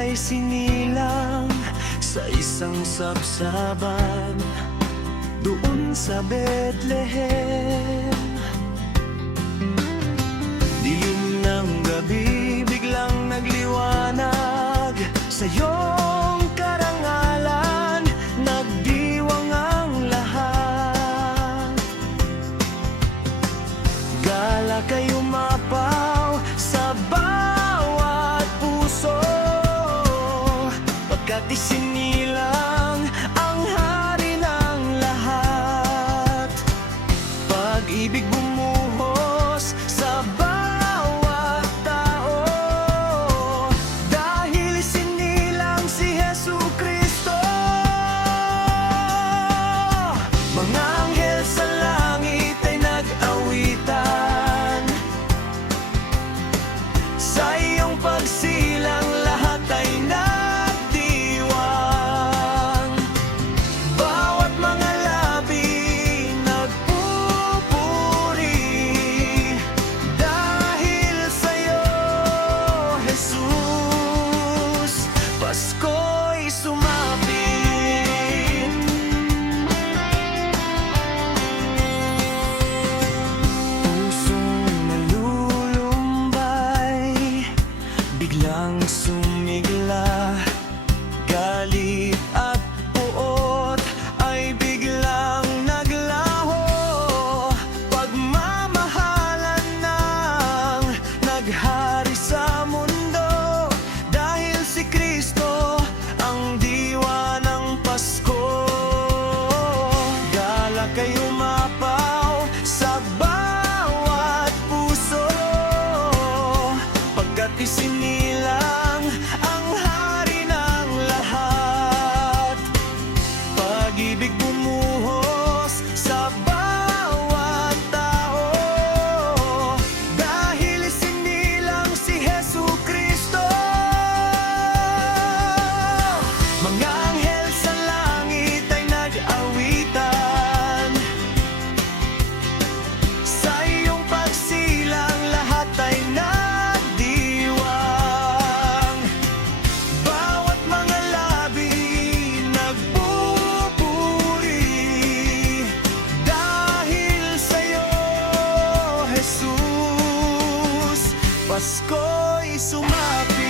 ay sinilang sa isang sabsaban doon sa Bethlehem. Dilim ng gabi biglang nagliwanag sa iyong karangalan, nagdiwang ang lahat. Galak ay umapaw sa bawat puso, pagkat isinilang ang hari ng lahat. Pag-ibig bumuhos sa bawat tao, dahil isinilang si Jesucristo. Mga anghel sa langit ay nag-awitan sa iyong pagsilang, lahat ay nagdiwang. Bawat mga labi nagpupuri dahil sa'yo, Jesus, Pasko'y sumapit. Pusong nalulumbay, biglang sumigla, galit at puot ay biglang naglaho. Pagmamahalan ng naghari sa mundo, dahil si Kristo ang diwa ng Pasko. Galak ay umapaw sa bawat puso, pagkat isinilang ang hari ng lahat. Pag-ibig bumuhos sa bawat tao, dahil isinilang si Jesucristo. Mga anghel sa langit ay nag-awitan sa iyong pagsilang, lahat ay nagdiwang. Bawat mga labi nagpupuri dahil sa'yo, Jesus, Pasko'y sumapit.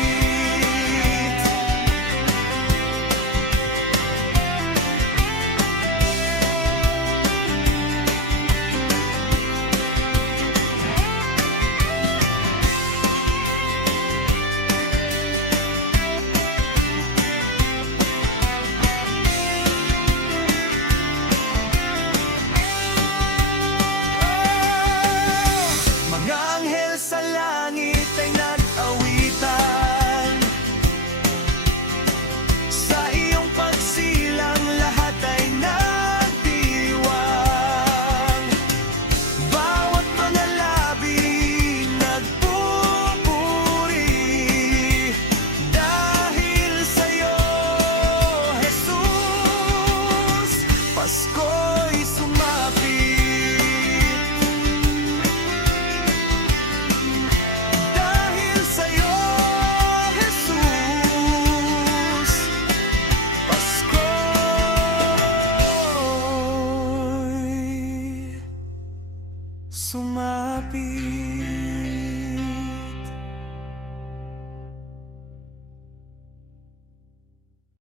Mga anghel sa langit ay nag-awitan sa iyong pagsilang, lahat ay nagdiwang. Bawat mga labi nagpupuri dahil sa'yo, Jesus, Pasko'y sumapit. Dahil sa'yo, Jesus, Pasko'y sumapit.